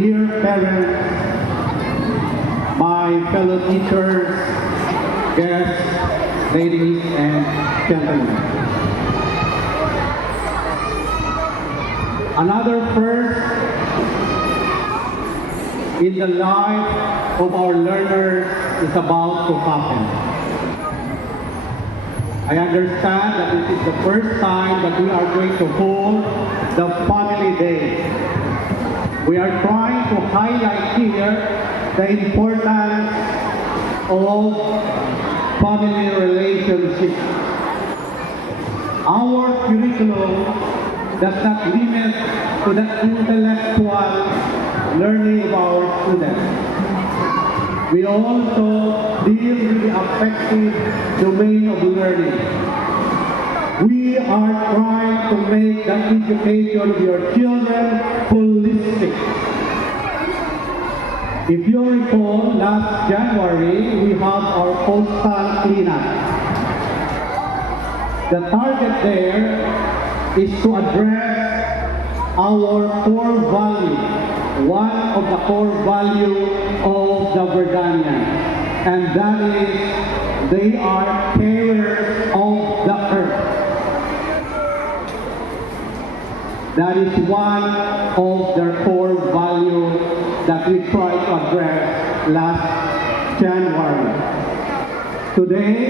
dear parents, my fellow teachers, guests, ladies and gentlemen. Another first in the life of our learners is about to happen. I understand that this is the first time that we are going to hold the Family Day. We are trying to highlight here the importance of family relationships. Our curriculum does not limit to the intellectual learning of our students. We also deal with the affective domain of learning. We are trying to make the education of your children holistic. If you recall, last January, we have our coastal cleanup. The target there is to address our core value, one of the core values of the Verdanians, and that is they are carers of the earth. That is one of their core values that we tried to address last January. Today,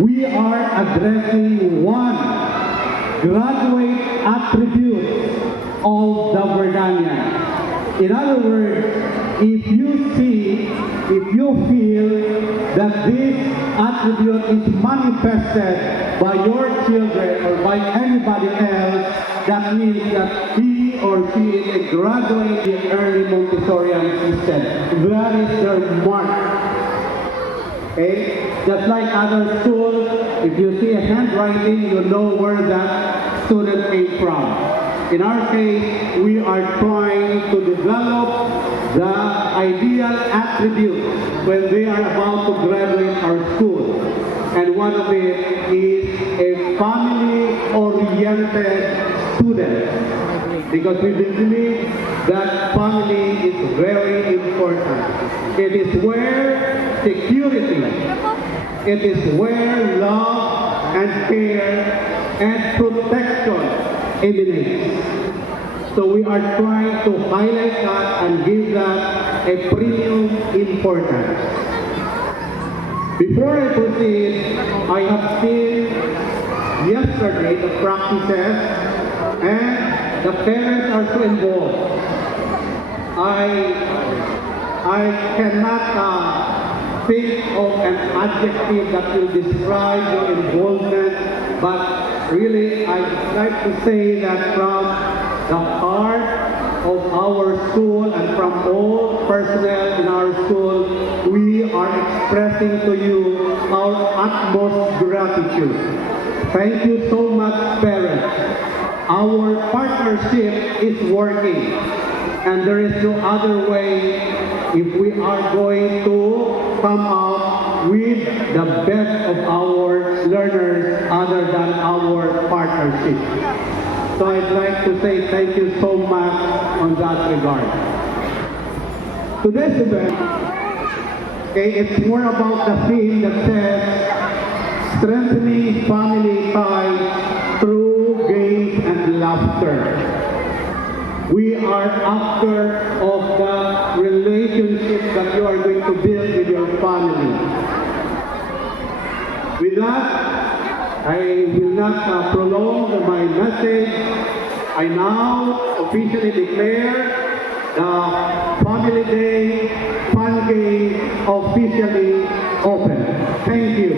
we are addressing one graduate attribute of the Verdanians. In other words, if you feel that this attribute is manifested by your children or by anybody else, that means that he or she is a graduate in the early Montessorian system. That is their mark. Okay? Just like other schools, if you see a handwriting, you know where that student came from. In our case, we are trying to develop the ideal attributes when they are about to graduate our school. And one of it is a family-oriented student. Because we believe that family is very important. It is where security, it is where love and care and protection emanates. So we are trying to highlight that and give that a premium importance. Before I proceed, I have seen yesterday the practices and the parents are so involved. I cannot think of an adjective that will describe your involvement, but really I'd like to say that from the heart of our school and from all personnel in our school, we are expressing to you our utmost gratitude. Thank you so much, parents. Our partnership is working, and there is no other way if we are going to come out with the best of our learners other than our partnership. So I'd like to say thank you so much on that regard. Today's event, okay, it's more about the theme that says strengthening family ties through games and laughter. We are after of the relationship that you are going to build with your family. With that, I will not prolong my message. I now officially declare the Family Day Fun Game officially open. Thank you.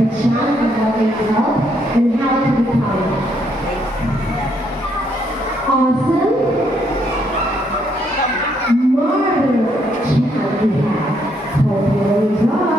the challenge of what they love and how to become awesome, marvelous child we have. Hope you enjoy.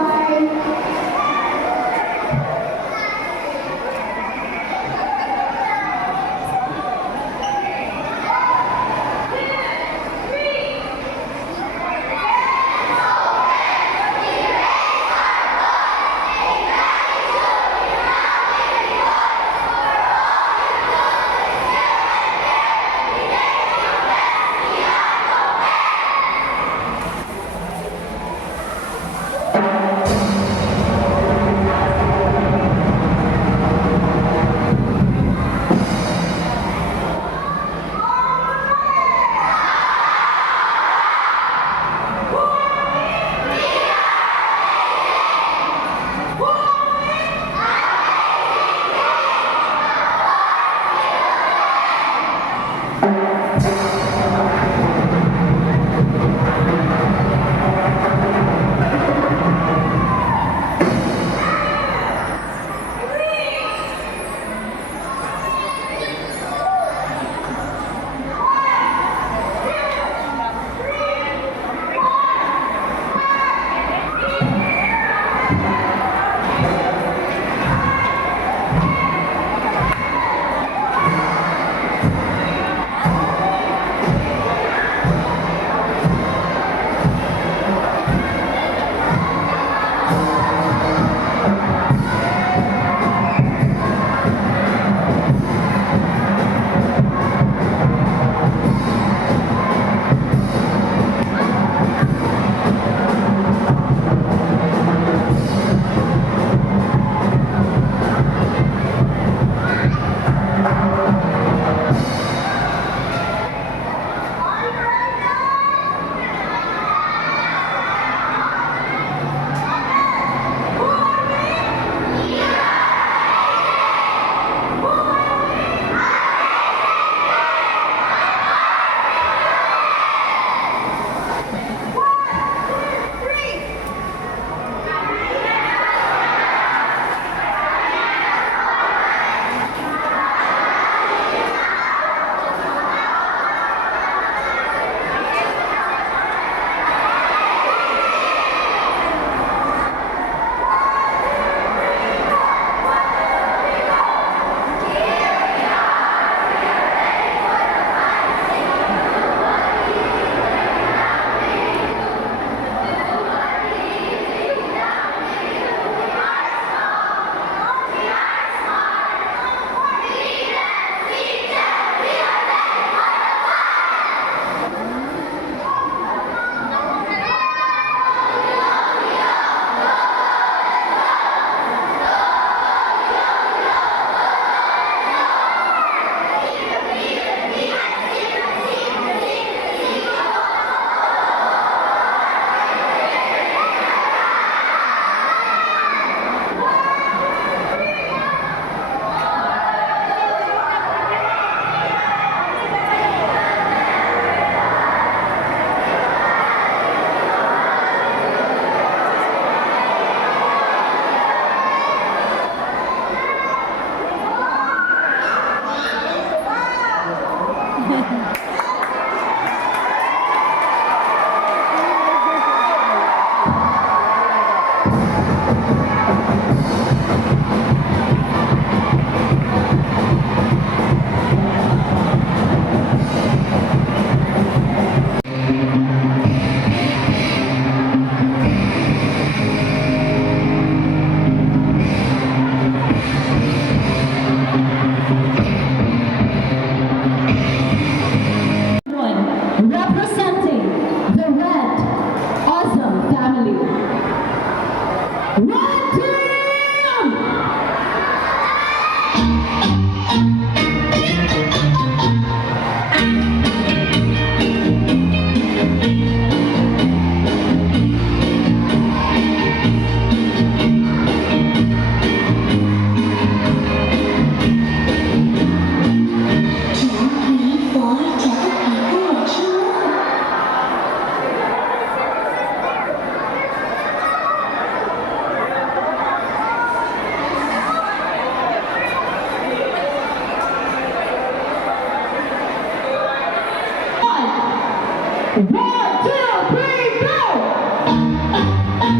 Let's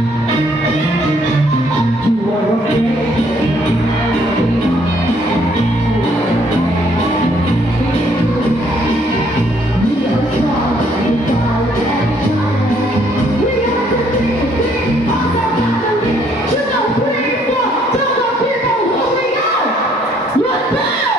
go!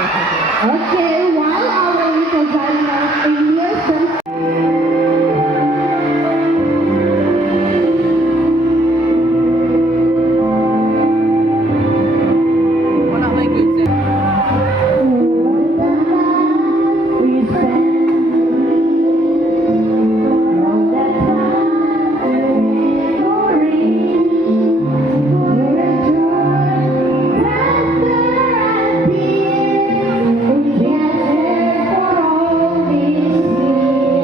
Okay, while our little Dynamite Indians and Wala may good sense. we spend all that time remembering where joy, laughter, and tears we gathered for all these years.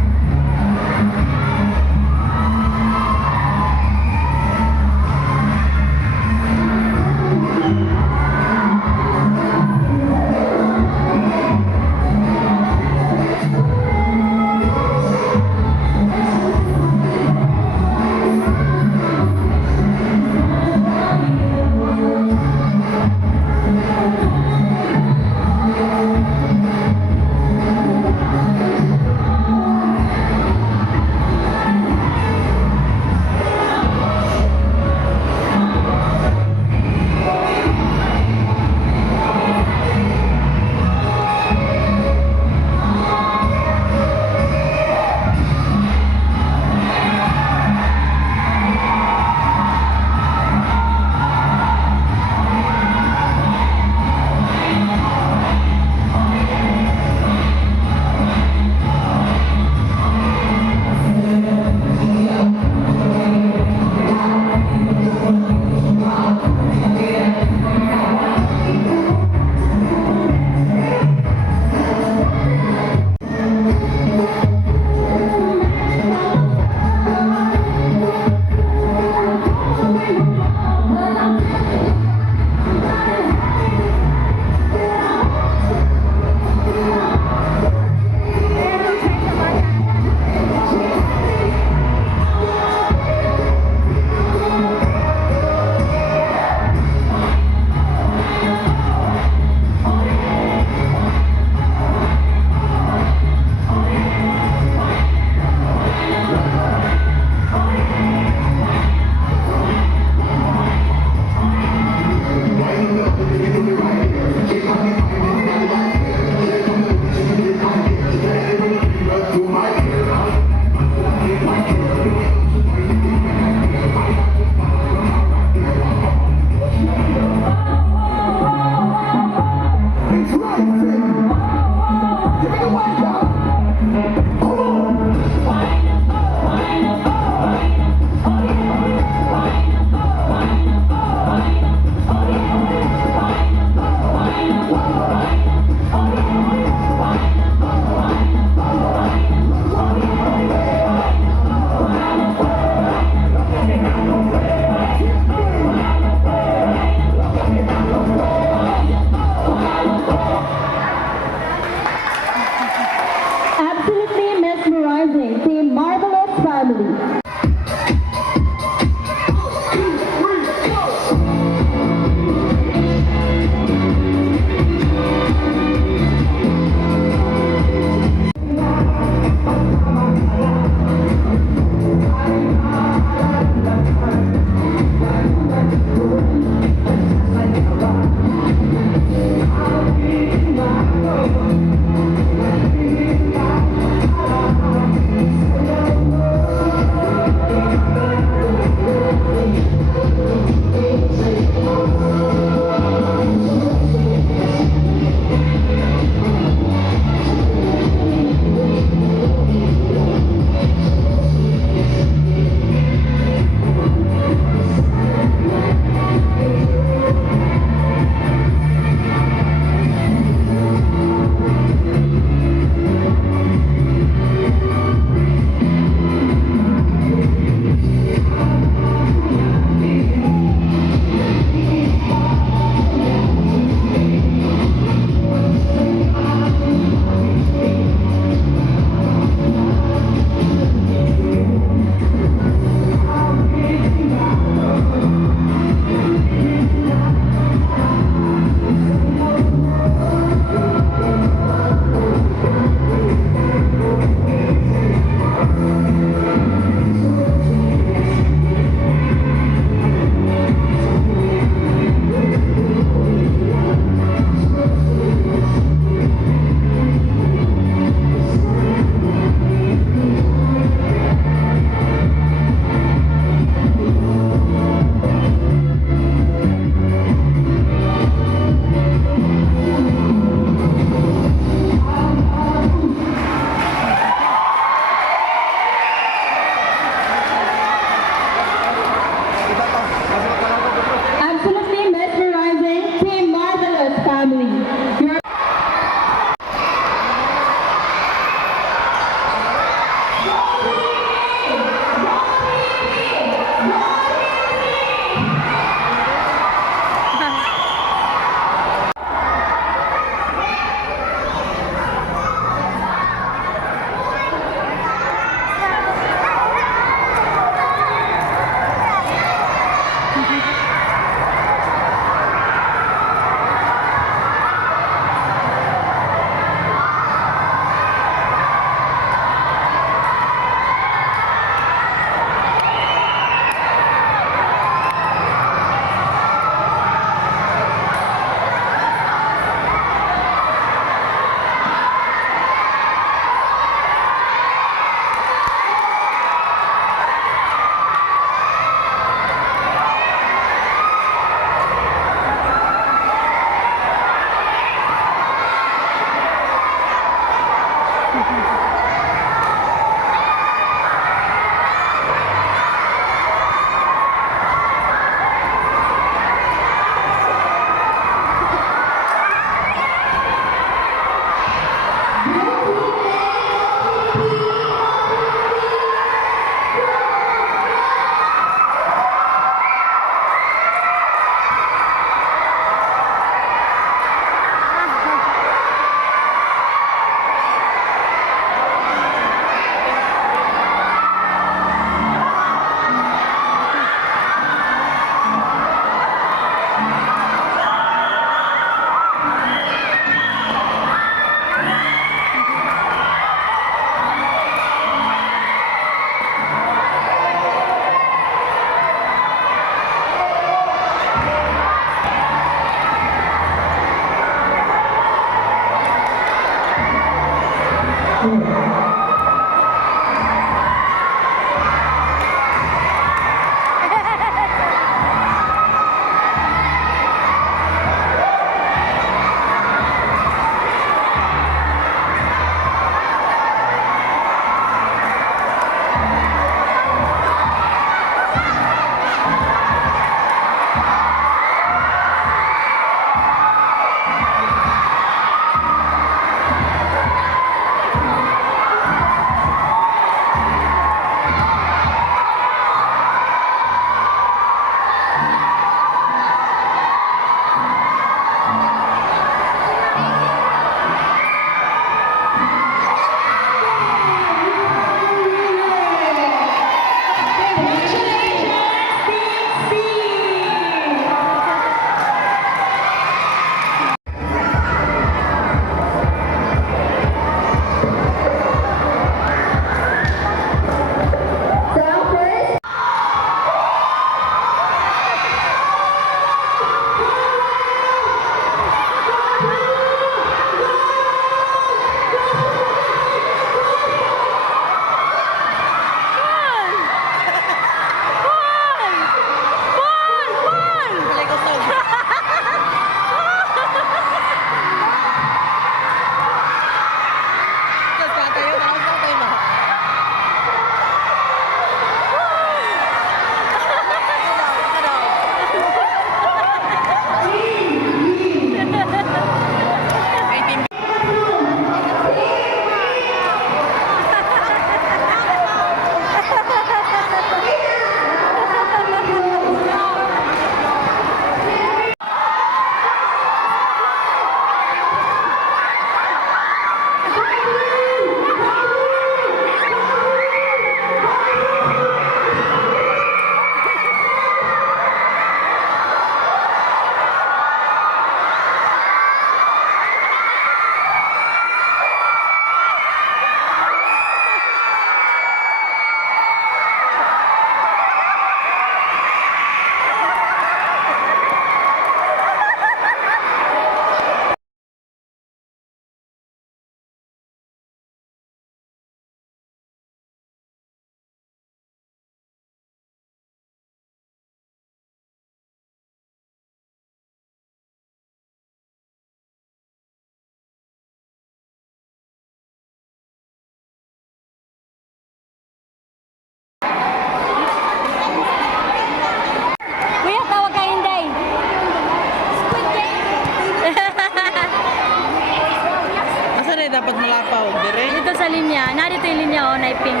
dapat malapaw, dire. Dito sa linya. Narito yung linya, oh, na pink.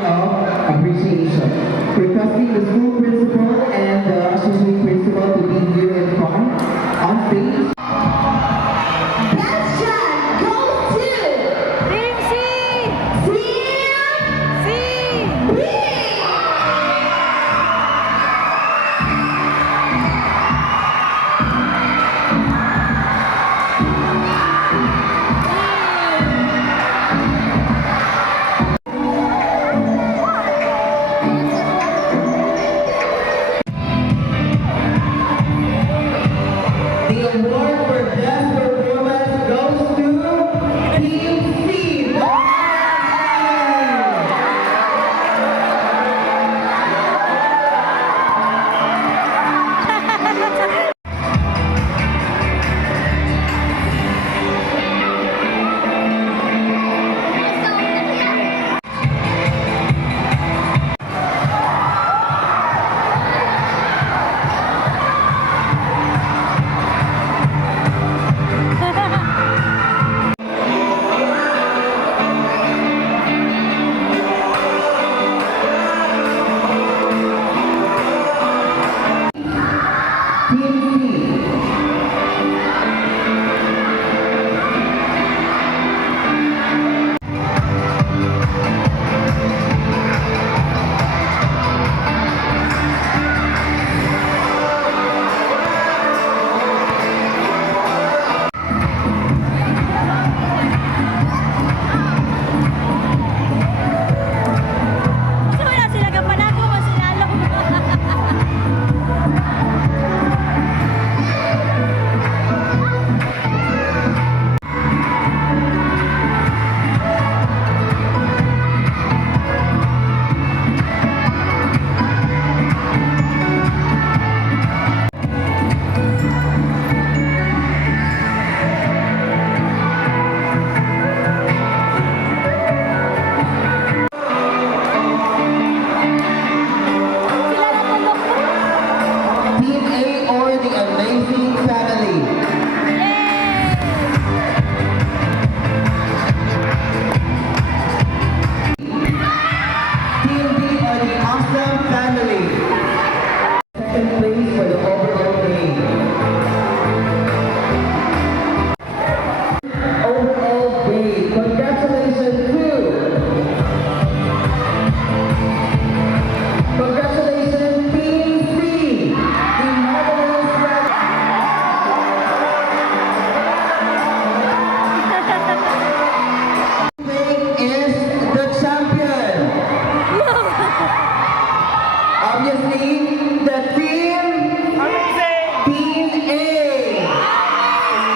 of appreciation. Requesting the school principal and the associate principal to be here in front on stage. Best shot goes to Team C! Team C! B. The award for best performance goes to Team C. Team C. Gusto mo na sila kapanako mo sinalo. Sila natulog ko. Team A or the Amazing Family. Yay! Team B or the Awesome Family. Second place for the overall game. Overall grade. Congratulations to. Congratulations Team C. The marvelous is the champion. Obviously, the team Team A,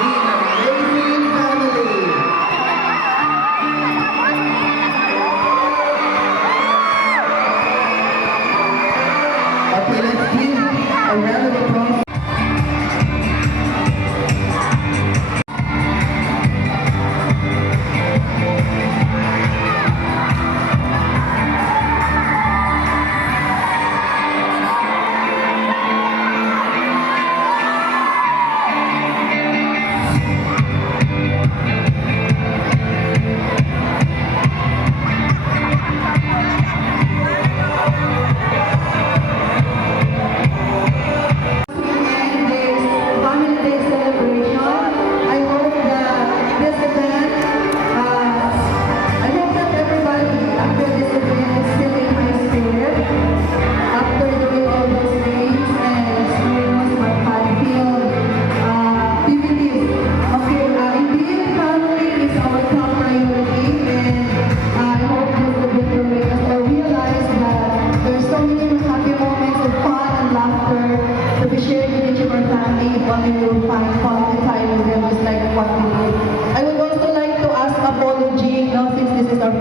the Amazing Family. Okay, let's give a round of applause.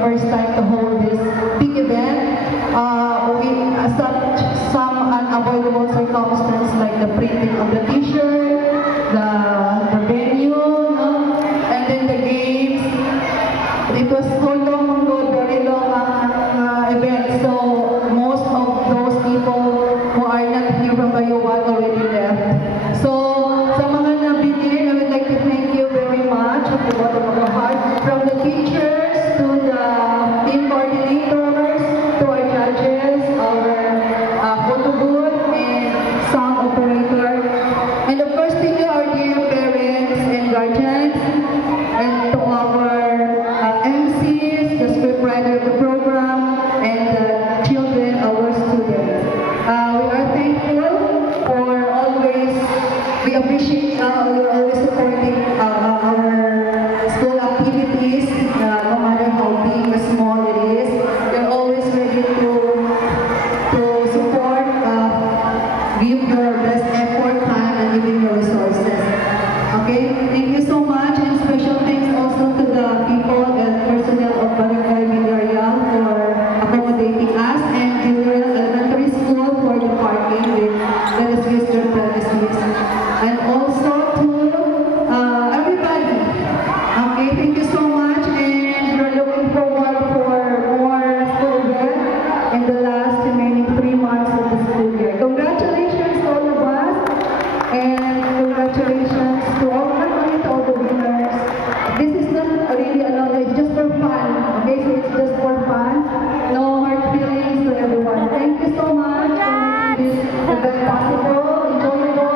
first time to hold this big event. We such some unavoidable circumstances like the printing of the t-shirt, the venue, no? And then the games. It was so long ago, very long event. So most of those people who are not here from Bayuan already left. So sa mga nabili, I would like to thank you very much from the bottom of my heart. From the teachers to the team coordinators, how small it is. You're always ready to support, give your best effort, time, and giving your resources. Okay, thank you so much, and special thanks also to the people and personnel of Barangay Villarreal for accommodating us, and Villarreal Elementary School for the parking with let us use their premises, and also to everybody. Okay, thank you so much, and we're looking forward for more school year in the last remaining 3 months of the school year. Congratulations to all of us, and congratulations to all, not only to all the winners. This is not really a lot, it's just for fun. Okay, so it's just for fun. No hard feelings to everyone. Thank you so much for making this event possible. Enjoy your ball.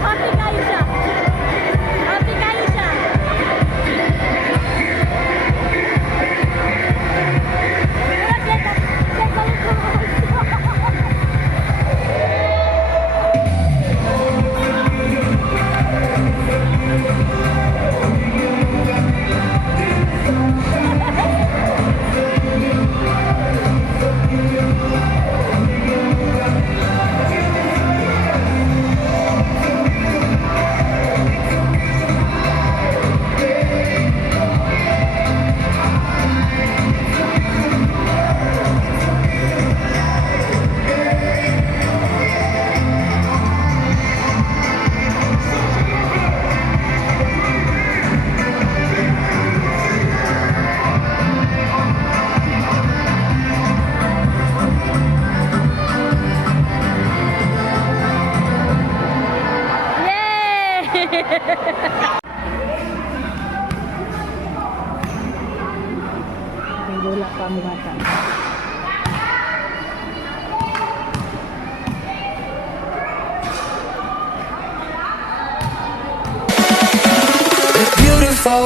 Happy kayo siya. Happy kayo siya. Wala pa ang bata. Beautiful.